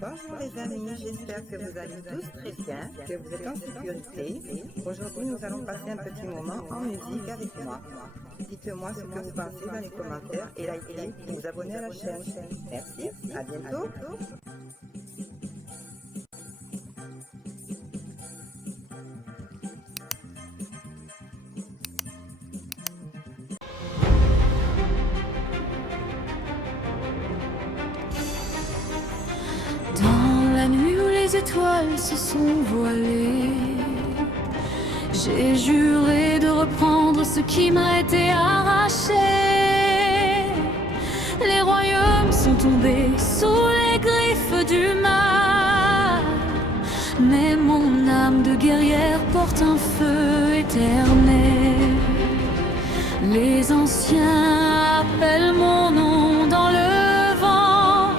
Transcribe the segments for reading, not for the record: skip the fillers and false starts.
Bonjour les amis, j'espère que vous allez tous très bien, que vous êtes en sécurité. Aujourd'hui, nous allons passer un petit moment en musique avec moi. Dites-moi ce que vous pensez dans les commentaires et likez et vous abonnez à la chaîne. Merci, à bientôt. Dans la nuit où les étoiles se sont voilées, j'ai juré de reprendre ce qui m'a été arraché. Les royaumes sont tombés sous les griffes du mal, mais mon âme de guerrière porte un feu éternel. Les anciens appellent mon nom dans le vent,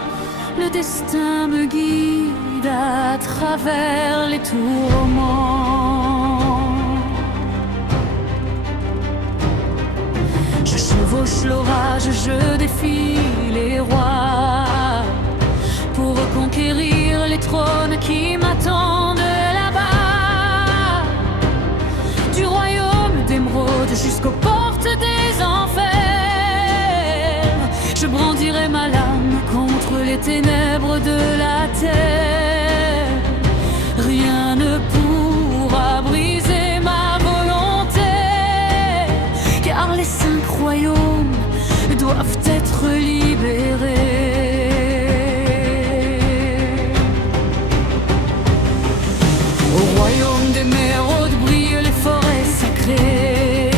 le destin me guide à travers les tourments. Je chevauche l'orage, je défie les rois pour reconquérir les trônes qui m'attendent là-bas. Du royaume d'émeraude jusqu'aux portes des enfers, je brandirai ma lame contre les ténèbres de la terre. Rien ne pourra briser ma volonté, car les 5 royaumes doivent être libérés. Au royaume d'émeraude brillent les forêts sacrées,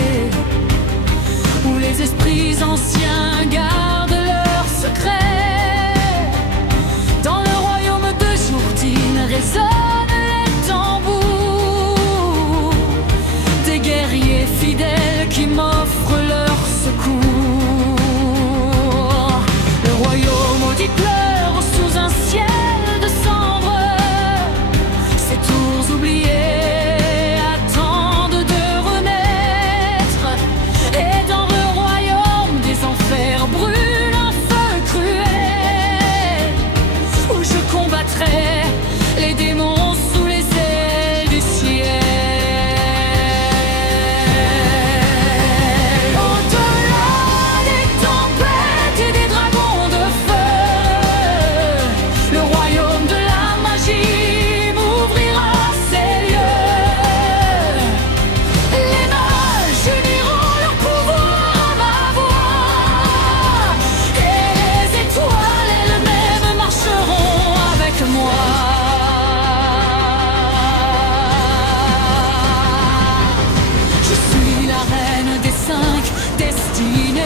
où les esprits anciens gardent leurs secrets. Dans le royaume de Jourdine résonnent les tambours des guerriers fidèles qui m'offrent leur secours. Le royaume maudit pleure sous un ciel de cendres, ces tours oubliées attendent de renaître. Et dans le royaume des enfers brûle un feu cruel, où je combattrai les démons sous les ailes du ciel. Au-delà des tempêtes et des dragons de feu, le royaume de la magie m'ouvrira ses lieux. Les mages uniront leur pouvoir à ma voix, et les étoiles elles-mêmes marcheront avec moi. Je suis la reine des 5 destinées,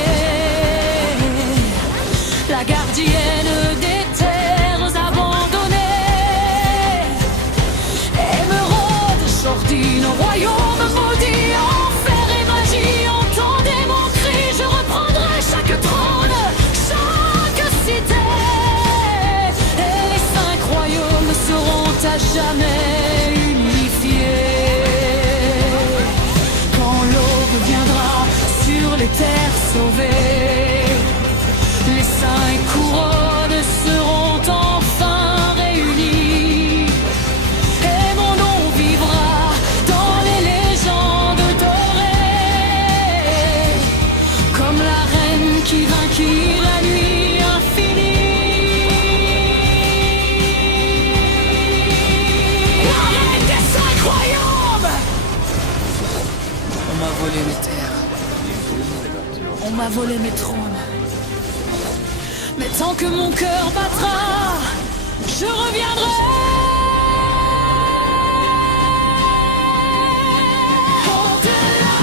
la gardienne des terres abandonnées. Émeraude, Jourdine, royaume maudit, enfer et magie, entendez mon cri, je reprendrai chaque trône, chaque cité. Et les 5 royaumes seront à jamais unifiés. Quand l'aube viendra sur les terres sauvées, les 5 couronnes seront enfin réunies, et mon nom vivra dans les légendes dorées, comme la reine qui vainquit la nuit infinie. La reine des 5 royaumes. On m'a volé mes terres, On m'a volé mes trônes, mais tant que mon cœur battra, je reviendrai. Au-delà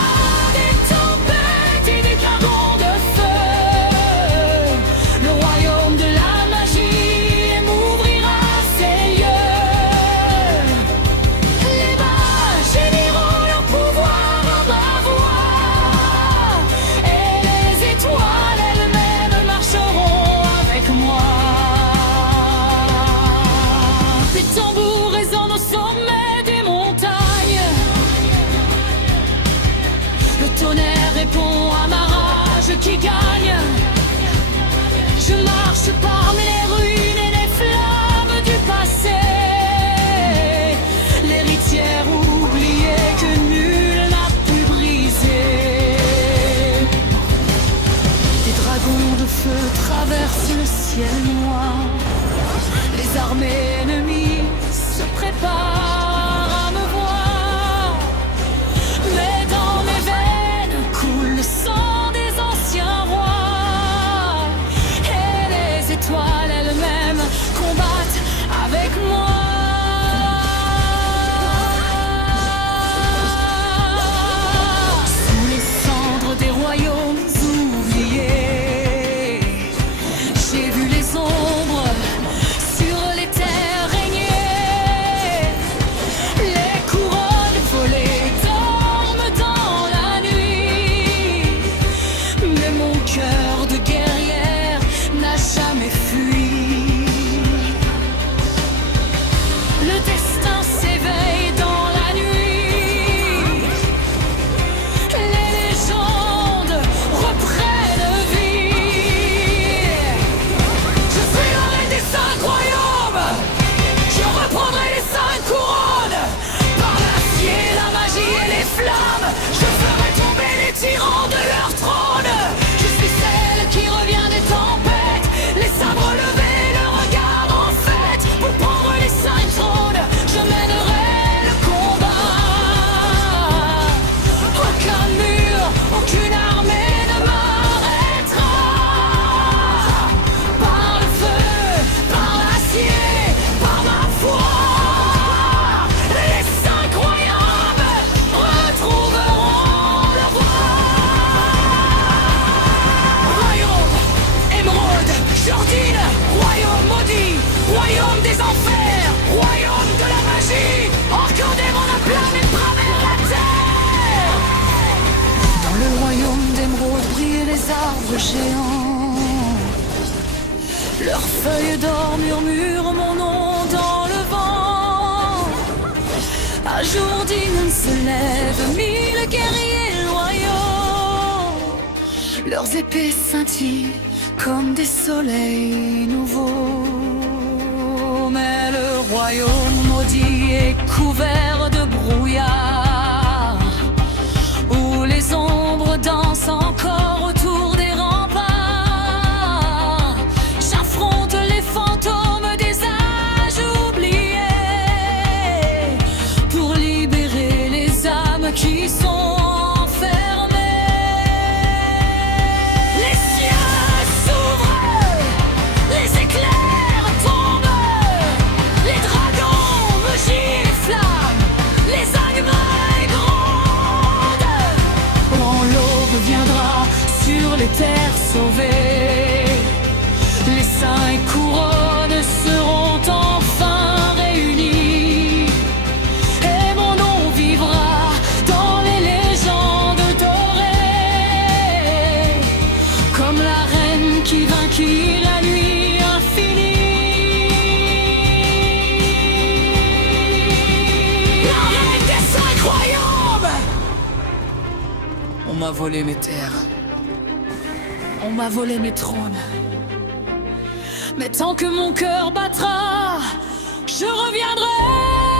des tempêtes et des dragons de feu, le royaume de la magie m'ouvrira ses lieux. Les mages uniront leur pouvoir à ma voix, et les étoiles elles-mêmes marcheront avec moi. ciel noir. Les armées ennemies se préparent à me voir, mais dans mes veines coule le sang des anciens rois, et les étoiles elles-mêmes combattent avec moi. Sous les cendres des royaumes oubliés, j'ai vu les ombres sur les terres régner. Les couronnes volées dorment dans la nuit, mais mon cœur de guerrière n'a jamais fui. Le destin s'éveille dans la nuit, les légendes reprennent vie. Je suis la reine des 5 royaumes, je reprendrai les 5 couronnes. Par l'acier, la magie et les flammes, je ferai tomber les tyrans de leur trône. Je suis celle qui revient des tempêtes, les sabres levés, le regard en fête. Pour prendre les 5 trônes, je mènerai le combat. Aucun mur, aucune armée ne m'arrêtera. Par le feu, par l'acier, par ma foi, les 5 royaumes retrouveront leur voie. Royaume, émeraude, Jordine, royaume maudit, royaume des enfers, royaume de la magie, encore démon à flamme et travers la terre. Dans le royaume d'émeraude brillent les arbres géants, leurs feuilles d'or murmurent mon nom dans le vent. À Jourdine se lèvent 1000 guerriers loyaux, leurs épées scintillent comme des soleils nouveaux. Mais le royaume maudit est couvert de brouillard, où les ombres dansent encore autour des remparts. J'affronte les fantômes des âges oubliés, pour libérer les âmes qui sont enfermées. Les cieux s'ouvrent, les éclairs tombent, les dragons me giflent, les agneaux grondent. Quand l'aube viendra sur les terres sauvées, les 5 couronnes seront enfin réunies, et mon nom vivra dans les légendes dorées, comme la reine qui vainquit la nuit infinie. La reine des 5 royaumes. On m'a volé mes terres, on m'a volé mes trônes, mais tant que mon cœur battra, je reviendrai.